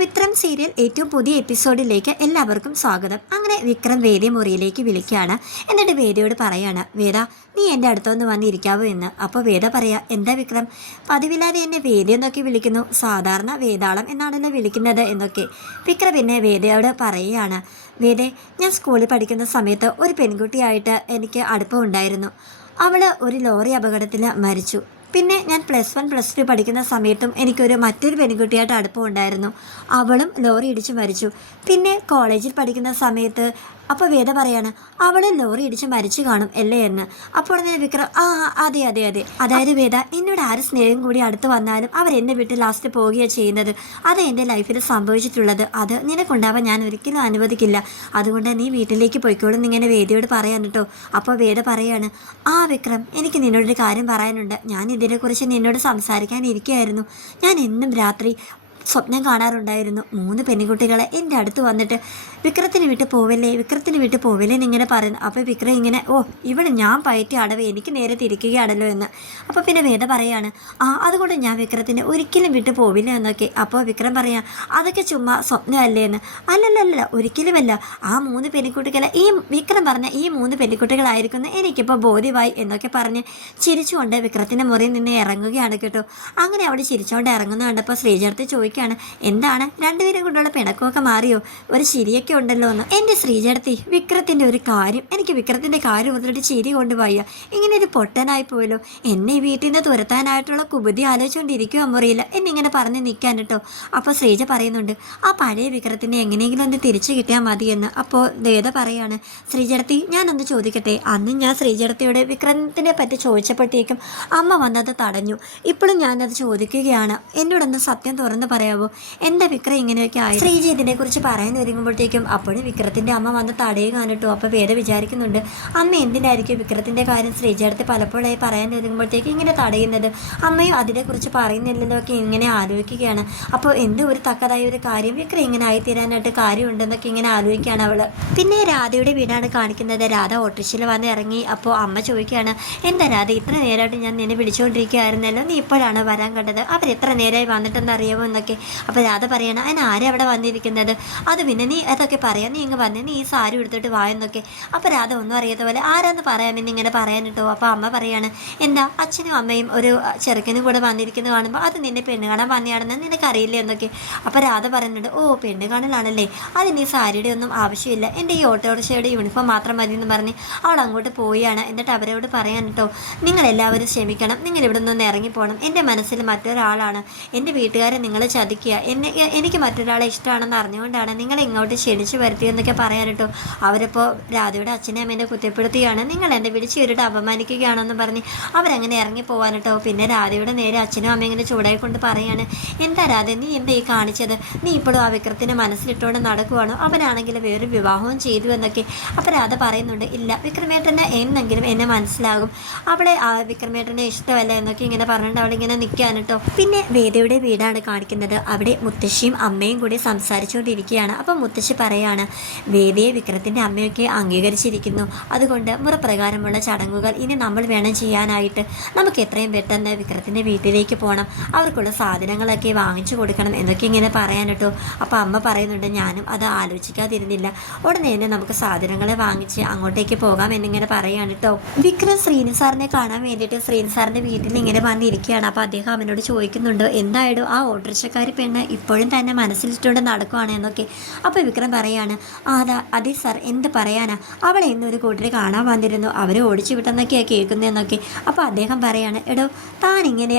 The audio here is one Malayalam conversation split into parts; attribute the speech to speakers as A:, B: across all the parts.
A: പവിത്രം സീരിയൽ ഏറ്റവും പുതിയ എപ്പിസോഡിലേക്ക് എല്ലാവർക്കും സ്വാഗതം. അങ്ങനെ വിക്രം വേദി മുറിയിലേക്ക് വിളിക്കുകയാണ്. എന്നിട്ട് വേദയോട് പറയാണ് വേദ നീ എന്റെ അടുത്തൊന്ന് വന്നിരിക്കാവോ എന്ന് അപ്പോൾ വേദ പറയാ എന്താ വിക്രം? പതിവില്ലാതെ എന്നെ വേദി എന്നൊക്കെ വിളിക്കുന്നു. സാധാരണ വേതാളം എന്നാണല്ലോ വിളിക്കുന്നത് എന്നൊക്കെ. വിക്രം പിന്നെ വേദയോട് പറയുകയാണ് വേദ ഞാൻ സ്കൂളിൽ പഠിക്കുന്ന സമയത്ത് ഒരു പെൺകുട്ടിയായിട്ട് എനിക്ക് അടുപ്പമുണ്ടായിരുന്നു അവൾ ഒരു ലോറി അപകടത്തിൽ മരിച്ചു. പിന്നെ ഞാൻ പ്ലസ് വൺ പ്ലസ് ടു പഠിക്കുന്ന സമയത്തും എനിക്കൊരു മറ്റൊരു പെൺകുട്ടിയായിട്ട് അടുപ്പം ഉണ്ടായിരുന്നു അവളും ലോറി ഇടിച്ച് മരിച്ചു. പിന്നെ കോളേജിൽ പഠിക്കുന്ന സമയത്ത് അപ്പോൾ വേദ പറയാണ് അവളെ ലോറി ഇടിച്ച് മരിച്ചു കാണും അല്ലേ എന്ന്. അപ്പോൾ തന്നെ വിക്രം ആ അതെ അതെ അതെ. അതായത് വേദ എന്നോട് ആര് സ്നേഹം കൂടി അടുത്ത് വന്നാലും അവർ എന്നെ വിട്ട് ലാസ്റ്റ് പോവുകയാണ് ചെയ്യുന്നത്. അത് എന്റെ ലൈഫിൽ സംഭവിച്ചിട്ടുള്ളത്. അത് നിനക്കുണ്ടാവാൻ ഞാൻ ഒരിക്കലും അനുവദിക്കില്ല. അതുകൊണ്ട് നീ വീട്ടിലേക്ക് പോയിക്കോളും ഇങ്ങനെ വേദയോട് പറയാൻ കേട്ടോ. അപ്പോൾ വേദ പറയാണ് ആ വിക്രം എനിക്ക് നിന്നോടൊരു കാര്യം പറയാനുണ്ട്. ഞാൻ ഇതിനെക്കുറിച്ച് നിന്നോട് സംസാരിക്കാൻ ഇരിക്കുകയായിരുന്നു. ഞാൻ എന്നും രാത്രി സ്വപ്നം കാണാറുണ്ടായിരുന്നു. മൂന്ന് പെൺകുട്ടികളെ എന്റെ അടുത്ത് വന്നിട്ട് വിക്രത്തിന് വിട്ട് പോവല്ലേ? വിക്രത്തിന് വിട്ട് പോവല്ലേ? എന്നിങ്ങനെ പറയുന്നു. അപ്പോൾ വിക്രം ഇങ്ങനെ ഓ ഇവിടെ ഞാൻ പയറ്റി അടവ് എനിക്ക് നേരെ തിരിക്കുകയാണല്ലോ എന്ന്. അപ്പോൾ പിന്നെ വേദ പറയാണ് ആ അതുകൊണ്ട് ഞാൻ വിക്രത്തിന് ഒരിക്കലും വിട്ട് പോവില്ല എന്നൊക്കെ. അപ്പോൾ വിക്രം പറയാം അതൊക്കെ ചുമ്മാ സ്വപ്നമല്ലേ എന്ന്. അല്ലല്ലല്ല ഒരിക്കലുമല്ല. ആ മൂന്ന് പെൺകുട്ടികളെ ഈ വിക്രം പറഞ്ഞ ഈ മൂന്ന് പെൺകുട്ടികളായിരിക്കുന്നു എനിക്കിപ്പോൾ ബോധ്യമായി എന്നൊക്കെ പറഞ്ഞ് ചിരിച്ചുകൊണ്ട് വിക്രത്തിന്റെ മുറിയിൽ നിന്ന് ഇറങ്ങുകയാണ് കേട്ടോ. അങ്ങനെ അവിടെ ചിരിച്ചുകൊണ്ട് ഇറങ്ങുന്ന കണ്ടപ്പോൾ ശ്രീജർത്തി ചോദിക്കുകയാണ് എന്താണ്? രണ്ടുപേരും കൊണ്ടുള്ള പിണക്കമൊക്കെ മാറിയോ? ഒരു ശരിയൊക്കെ ഉണ്ടല്ലോ എന്ന്. എന്റെ ശ്രീജർത്തി വിക്രത്തിന്റെ ഒരു കാര്യം എനിക്ക് വിക്രത്തിന്റെ കാര്യം വന്നിട്ട് ചിരി കൊണ്ടുപോയ? ഇങ്ങനെ ഒരു പൊട്ടനായി പോയല്ലോ. എന്നെ ഈ വീട്ടിൽ നിന്ന് തുരത്താനായിട്ടുള്ള കുബുദ്ധി ആലോചിച്ചുകൊണ്ടിരിക്കുമോ മുറിയില്ല എന്നിങ്ങനെ പറഞ്ഞ് നിൽക്കാൻ കേട്ടോ. അപ്പോൾ ശ്രീജ പറയുന്നുണ്ട് ആ പഴയ വിക്രത്തിനെ എങ്ങനെയെങ്കിലും ഒന്ന് തിരിച്ചു കിട്ടിയാൽ എന്ന്. അപ്പോൾ ദേത പറയാണ് ശ്രീജടത്തി ഞാനൊന്ന് ചോദിക്കട്ടെ? അന്ന് ഞാൻ ശ്രീജടത്തിയോട് വിക്രത്തിനെ പറ്റി ചോദിച്ചപ്പോഴത്തേക്കും അമ്മ വന്നത് തടഞ്ഞു. ഇപ്പോഴും ഞാനത് ചോദിക്കുകയാണ്. എന്നോടൊന്ന് സത്യം തുറന്ന് പറയാവോ? എന്താ വിക്രം ഇങ്ങനെയൊക്കെ ആയി ശ്രീജിതിനെ ഇതിനെക്കുറിച്ച് പറയാൻ ഒരുങ്ങുമ്പോഴത്തേക്കും അപ്പോഴും വിക്രത്തിന്റെ അമ്മ വന്ന് തടയുകയാണ് കേട്ടോ അപ്പോൾ വേദ വിചാരിക്കുന്നുണ്ട് അമ്മ എന്തിനായിരിക്കും വിക്രത്തിന്റെ കാര്യം ശ്രീജടത്തി പലപ്പോഴായി പറയാൻ ഒരുങ്ങുമ്പോഴത്തേക്കും ഇങ്ങനെ തടയുന്നത്? അമ്മയും അതിനെക്കുറിച്ച് പറയുന്നില്ലല്ലോ ഒക്കെ ഇങ്ങനെ ആലോചിക്കുകയാണ്. അപ്പോൾ എന്ത് ഒരു തക്കതായ ഒരു കാര്യം വിക്രം ഇങ്ങനെ ആയിത്തീരാനായിട്ട് കാര്യമുണ്ടെന്നൊക്കെ ഇങ്ങനെ ആലോചിക്കുകയാണ് അവൾ. പിന്നെ രാധയുടെ വീടാണ് കാണിക്കുന്നത്. രാധ ഓട്ടോറിക്ഷയിൽ വന്ന് ഇറങ്ങി അപ്പോൾ അമ്മ ചോദിക്കുകയാണ് എന്താ രാധ ഇത്ര നേരമായിട്ട് ഞാൻ നിന്നെ വിളിച്ചുകൊണ്ടിരിക്കുകയായിരുന്നല്ലോ നീ ഇപ്പോഴാണ് വരാൻ കണ്ടത്. അവർ എത്ര നേരമായി വന്നിട്ടെന്ന് അറിയാമോ എന്നൊക്കെ? അപ്പോൾ രാധ പറയണം അതിന് ആരെ അവിടെ വന്നിരിക്കുന്നത്? അത് പിന്നെ നീ അതൊക്കെ പറയാം. നീ ഇങ്ങ് വന്നേ. നീ ഈ സാരി എടുത്തിട്ട് വായെന്നൊക്കെ അപ്പോൾ രാധ ഒന്നും അറിയാത്ത പോലെ ആരാന്ന് പറയാമെന്ന് ഇങ്ങനെ പറയാൻ കിട്ടുമോ അപ്പോൾ അമ്മ പറയാണ് എന്താ? അച്ഛനും അമ്മയും ഒരു ചെറുക്കനും കൂടെ വന്നിരിക്കുന്നത് കാണുമ്പോൾ അത് നിന്നെ പെണ്ണ് കാണാൻ വന്നെയാണെന്ന് നിനക്കറിയില്ല? എന്നൊക്കെ. അപ്പോൾ രാധ പറയുന്നുണ്ട് ഓ പെണ്ണ് കാണലാണല്ലേ? അതിന് ഈ സാരിയുടെ ഒന്നും ആവശ്യമില്ല. എന്റെ ഈ ഓട്ടോറിക്ഷയുടെ യൂണിഫോം മാത്രം മതി എന്ന് പറഞ്ഞ് അവൾ അങ്ങോട്ട് പോവുകയാണ്. എന്നിട്ട് അവരോട് പറയാൻ കേട്ടോ നിങ്ങളെല്ലാവരും ക്ഷമിക്കണം. നിങ്ങൾ ഇവിടെ നിന്ന് ഇറങ്ങിപ്പോകണം എന്റെ മനസ്സിൽ മറ്റൊരാളാണ്. എന്റെ വീട്ടുകാരെ നിങ്ങൾ ചതിക്കുക. എന്നെ എനിക്ക് മറ്റൊരാളെ ഇഷ്ടമാണെന്ന് അറിഞ്ഞുകൊണ്ടാണ് നിങ്ങൾ ഇങ്ങോട്ട് ക്ഷണിച്ചു വരുത്തിയെന്നൊക്കെ പറയാൻ കേട്ടോ. അവരിപ്പോൾ രാധയുടെ അച്ഛനെ അമ്മേനെ കുറ്റപ്പെടുത്തുകയാണ്. നിങ്ങൾ എന്നെ വിളിച്ചു ഇവരുടെ അപമാനിക്കുകയാണെന്ന് പറഞ്ഞ് അവരങ്ങനെ ഇറങ്ങി പോകാൻ കേട്ടോ. പിന്നെ രാധയുടെ നേരെ അച്ഛനും അമ്മയും ഇങ്ങനെ ചൂടായി കൊണ്ട് പറയാണ് എന്താ രാധ നീ എന്താ ഈ കാണിച്ചത്? നീ ഇപ്പോഴും ആ വിക്രത്തിനെ മനസ്സിലിട്ടുകൊണ്ട് നടക്കുവാണോ? അവനാണെങ്കിൽ വേറെ വിവാഹവും ചെയ്തു എന്നൊക്കെ. അപ്പോൾ രാധ പറയുന്നുണ്ട് ഇല്ല വിക്രമേട്ടനെ എന്നെങ്കിലും എന്നെ മനസ്സിലാകും. അവളെ ആ വിക്രമേട്ടനെ ഇഷ്ടമല്ല എന്നൊക്കെ ഇങ്ങനെ പറഞ്ഞിട്ട് അവിടെ ഇങ്ങനെ കേട്ടോ. പിന്നെ വേദയുടെ വീടാണ് കാണിക്കുന്നത്. അവിടെ മുത്തശ്ശിയും അമ്മയും കൂടി സംസാരിച്ചുകൊണ്ടിരിക്കുകയാണ്. അപ്പം മുത്തശ്ശി പറയാണ് വേദിയെ വിക്രത്തിന്റെ അമ്മയൊക്കെ അംഗീകരിച്ചിരിക്കുന്നു. അതുകൊണ്ട് മുറപ്രകാരമുള്ള ചടങ്ങുകൾ ഇനി നമ്മൾ വേണം ചെയ്യാനായിട്ട്. നമുക്ക് എത്രയും പെട്ടെന്ന് വിക്രത്തിന്റെ വീട്ടിലേക്ക് പോകണം. അവർക്കുള്ള സാധനങ്ങളൊക്കെ വാങ്ങിച്ചു കൊടുക്കണം എന്നൊക്കെ ഇങ്ങനെ പറയാൻ കേട്ടോ. അപ്പോൾ അമ്മ പറയുന്നുണ്ട് ഞാനും അത് ആലോചിക്കാതിരുന്നില്ല. ഉടനെ തന്നെ നമുക്ക് സാധനങ്ങളെ വാങ്ങിച്ച് അങ്ങോട്ടേക്ക് പോകാം എന്നിങ്ങനെ പറയാണ് കേട്ടോ. വിക്രം ശ്രീനി സാറിനെ കാണാൻ വേണ്ടിയിട്ട് ശ്രീനി സാറിന്റെ വീട്ടിൽ ഇങ്ങനെ വന്നിരിക്കുകയാണ്. അപ്പോൾ അദ്ദേഹം അവനോട് ചോദിക്കുന്നുണ്ട് എന്തായാലും ആ ഓട്ടോറിക്ഷക്കാരി പെണ്ണ് ഇപ്പോഴും തന്നെ മനസ്സിലിട്ടുകൊണ്ട് നടക്കുവാണ് എന്നൊക്കെ അപ്പോൾ വിക്രം പറയാണ് അതാ അതെ സാർ എന്ത് പറയാനാ? അവളെ ഇന്നൊരു കൂട്ടർ കാണാൻ വന്നിരുന്നു അവരെ ഓടിച്ചു വിട്ടെന്നൊക്കെയാണ് കേൾക്കുന്നതെന്നൊക്കെ അപ്പോൾ അദ്ദേഹം പറയാണ് എടോ താൻ ഇങ്ങനെ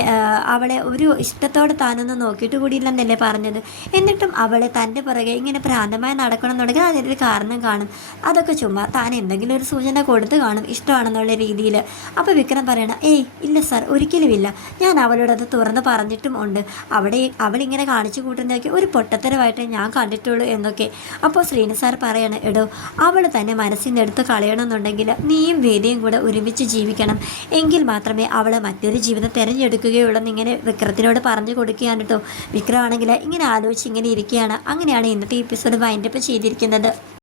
A: അവളെ ഒരു ഇഷ്ടത്തോടെ താനൊന്നും നോക്കിയിട്ട് കൂടിയില്ലെന്നല്ലേ പറഞ്ഞത്? എന്നിട്ടും അവളെ തന്റെ പുറകെ ഇങ്ങനെ പ്രാന്തമായി നടക്കണം എന്നുണ്ടെങ്കിൽ അതിനൊരു കാരണം കാണും. അതൊക്കെ ചുമ്മാ താൻ എന്തെങ്കിലും ഒരു സൂചന കൊടുത്ത് കാണും ഇഷ്ടമാണെന്നുള്ള രീതിയിൽ അപ്പോൾ വിക്രം പറയണം ഏയ് ഇല്ല സാർ ഒരിക്കലുമില്ല. ഞാൻ അവളോടത് തുറന്ന് പറഞ്ഞിട്ടും ഉണ്ട്. അവിടെ അവളിങ്ങനെ കാണിച്ചു കൂട്ടുന്നതൊക്കെ ഒരു പൊട്ടത്തരമായിട്ട് ഞാൻ കണ്ടിട്ടുള്ളൂ എന്നൊക്കെ. അപ്പോൾ ശ്രീനി സാർ പറയാണ് എടോ അവൾ തന്നെ മനസ്സിൽ നിന്ന് എടുത്ത് കളയണമെന്നുണ്ടെങ്കിൽ നീയും വേദിയും കൂടെ ഒരുമിച്ച് ജീവിക്കണം. എങ്കിൽ മാത്രമേ അവൾ മറ്റൊരു ജീവിതം തിരഞ്ഞെടുക്കുകയുള്ളൂ എന്നിങ്ങനെ വിക്രത്തിനോട് പറഞ്ഞു കൊടുക്കുകയാണ് കേട്ടോ. വിക്രമാണെങ്കിൽ ഇങ്ങനെ ആലോചിച്ച് ഇങ്ങനെ ഇരിക്കുകയാണ്. അങ്ങനെയാണ് ഇന്നത്തെ എപ്പിസോഡ് വൈൻഡപ്പ് ചെയ്തിരിക്കുന്നത്.